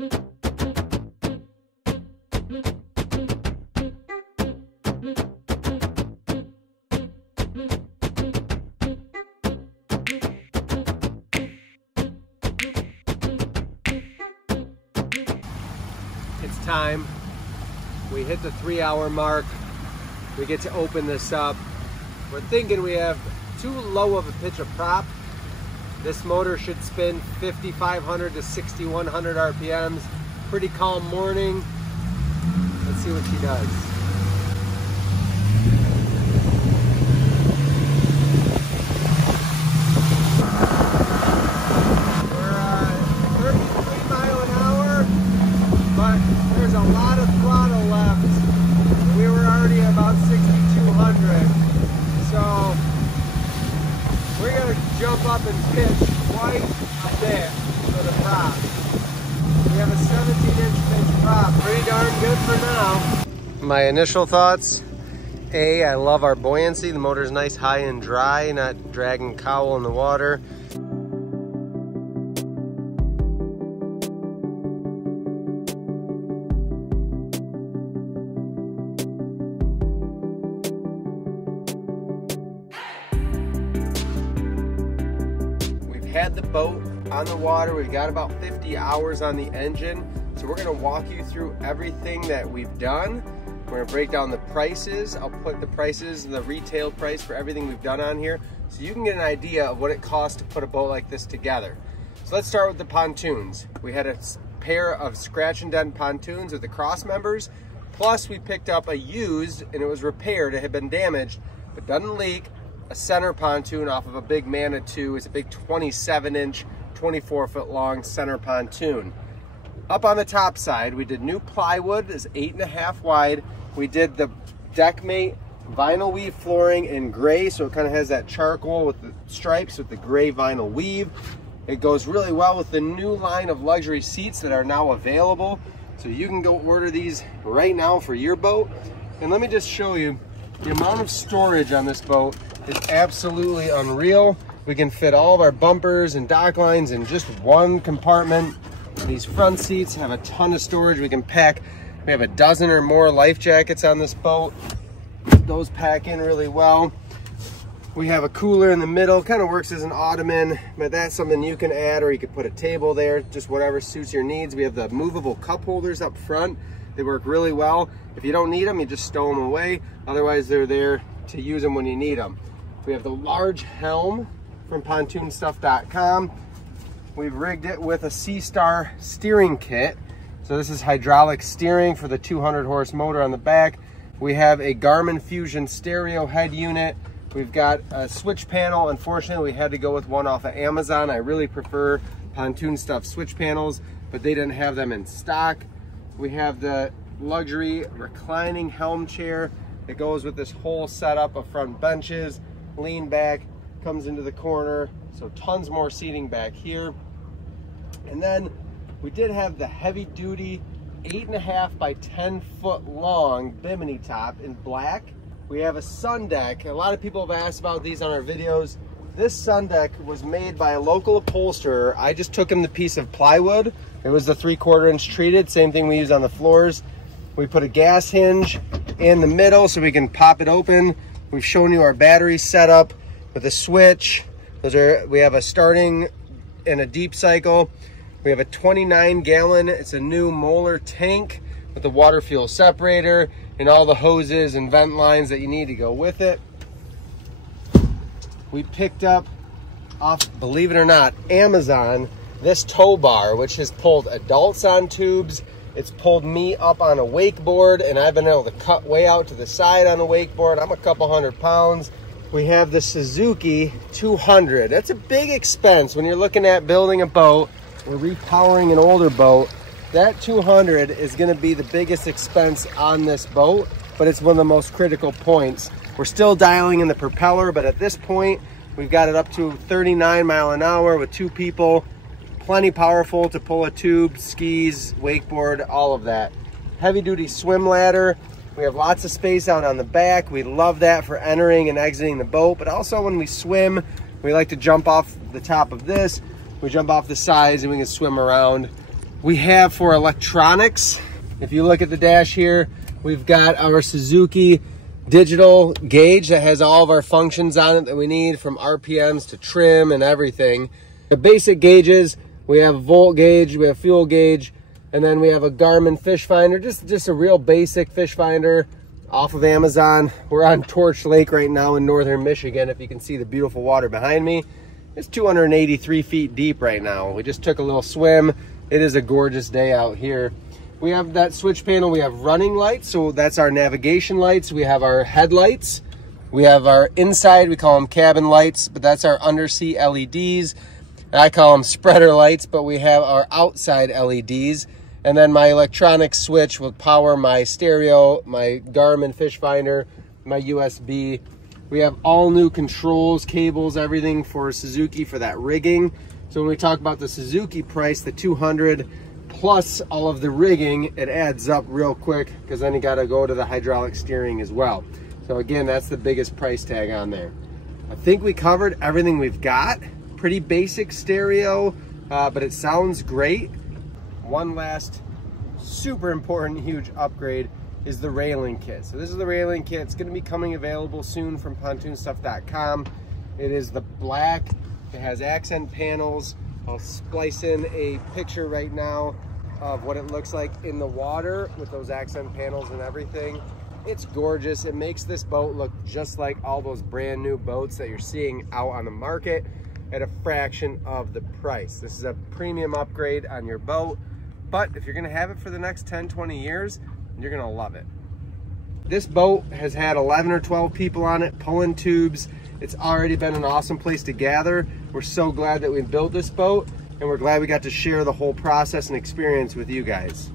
It's time. We hit the 3-hour mark. We get to open this up. We're thinking we have too low of a pitch of prop. This motor should spin 5,500 to 6,100 RPMs. Pretty calm morning. Let's see what she does. We're 33 miles an hour, but there's a lot of throttle left. We were already about 6,200. So we're going to jump up and pitch quite a bit for the prop. We have a 17-inch pitch prop. Pretty darn good for now. My initial thoughts, I love our buoyancy. The motor's nice, high and dry, not dragging cowl in the water. Had the boat on the water. We've got about 50 hours on the engine. So we're gonna walk you through everything that we've done. We're gonna break down the prices. I'll put the prices and the retail price for everything we've done on here so you can get an idea of what it costs to put a boat like this together. So let's start with the pontoons. We had a pair of scratch and dent pontoons with the cross members. Plus we picked up a used, and it was repaired. It had been damaged, but doesn't leak. A center pontoon off of a big Manitou. It's a big 27-inch, 24-foot long center pontoon. Up on the top side, we did new plywood. It's 8.5 wide. We did the deck mate vinyl weave flooring in gray, so it kind of has that charcoal with the stripes with the gray vinyl weave. It goes really well with the new line of luxury seats that are now available. So you can go order these right now for your boat. And let me just show you the amount of storage on this boat. It's absolutely unreal. We can fit all of our bumpers and dock lines in just one compartment. These front seats have a ton of storage. We can pack, we have a dozen or more life jackets on this boat. Those pack in really well. We have a cooler in the middle, kind of works as an ottoman, but that's something you can add, or you could put a table there, just whatever suits your needs. We have the movable cup holders up front. They work really well. If you don't need them, you just stow them away. Otherwise, they're there to use them when you need them. We have the large helm from pontoonstuff.com. We've rigged it with a C-Star steering kit. So this is hydraulic steering for the 200 horse motor on the back. We have a Garmin Fusion stereo head unit. We've got a switch panel. Unfortunately, we had to go with one off of Amazon. I really prefer Pontoon Stuff switch panels, but they didn't have them in stock. We have the luxury reclining helm chair that goes with this whole setup of front benches. Lean back, comes into the corner, so tons more seating back here. And then we did have the heavy duty 8.5 by 10 foot long bimini top in black. We have a sun deck. A lot of people have asked about these on our videos. This sun deck was made by a local upholsterer. I just took him the piece of plywood. It was the 3/4 inch treated, same thing we use on the floors. We put a gas hinge in the middle so we can pop it open. We've shown you our battery setup with a switch. We have a starting and a deep cycle. We have a 29-gallon, it's a new Moeller tank with a water fuel separator and all the hoses and vent lines that you need to go with it. We picked up off, believe it or not, Amazon, this tow bar, which has pulled adults on tubes. It's pulled me up on a wakeboard, and I've been able to cut way out to the side on a wakeboard. I'm a couple 100 pounds. We have the Suzuki 200. That's a big expense when you're looking at building a boat or repowering an older boat. That 200 is gonna be the biggest expense on this boat, but it's one of the most critical points. We're still dialing in the propeller, but at this point, we've got it up to 39 miles an hour with 2 people. Plenty powerful to pull a tube, skis, wakeboard, all of that. Heavy duty swim ladder. We have lots of space out on the back. We love that for entering and exiting the boat, but also when we swim, we like to jump off the top of this. We jump off the sides and we can swim around. we have for electronics. If you look at the dash here, we've got our Suzuki digital gauge that has all of our functions on it that we need, from RPMs to trim and everything. The basic gauges, we have a volt gauge, we have fuel gauge, and then we have a Garmin fish finder, just a real basic fish finder off of Amazon. We're on Torch Lake right now in northern Michigan. If you can see the beautiful water behind me, it's 283 feet deep right now. We just took a little swim. It is a gorgeous day out here. We have that switch panel. We have running lights, so that's our navigation lights. We have our headlights. We have our inside, we call them cabin lights, but that's our undersea LEDs. I call them spreader lights, but we have our outside LEDs. And then my electronic switch will power my stereo, my Garmin fish finder, my USB. We have all new controls, cables, everything for Suzuki for that rigging. So when we talk about the Suzuki price, the 200 plus all of the rigging, it adds up real quick, because then you got to go to the hydraulic steering as well. So again, that's the biggest price tag on there. I think we covered everything we've got. Pretty basic stereo, but it sounds great. One last super important, huge upgrade is the railing kit. So this is the railing kit. It's going to be coming available soon from pontoonstuff.com. It is the black. It has accent panels. I'll splice in a picture right now of what it looks like in the water with those accent panels and everything. It's gorgeous. It makes this boat look just like all those brand new boats that you're seeing out on the market at a fraction of the price. This is a premium upgrade on your boat, but if you're gonna have it for the next 10, 20 years, you're gonna love it. This boat has had 11 or 12 people on it pulling tubes. It's already been an awesome place to gather. We're so glad that we built this boat, and we're glad we got to share the whole process and experience with you guys.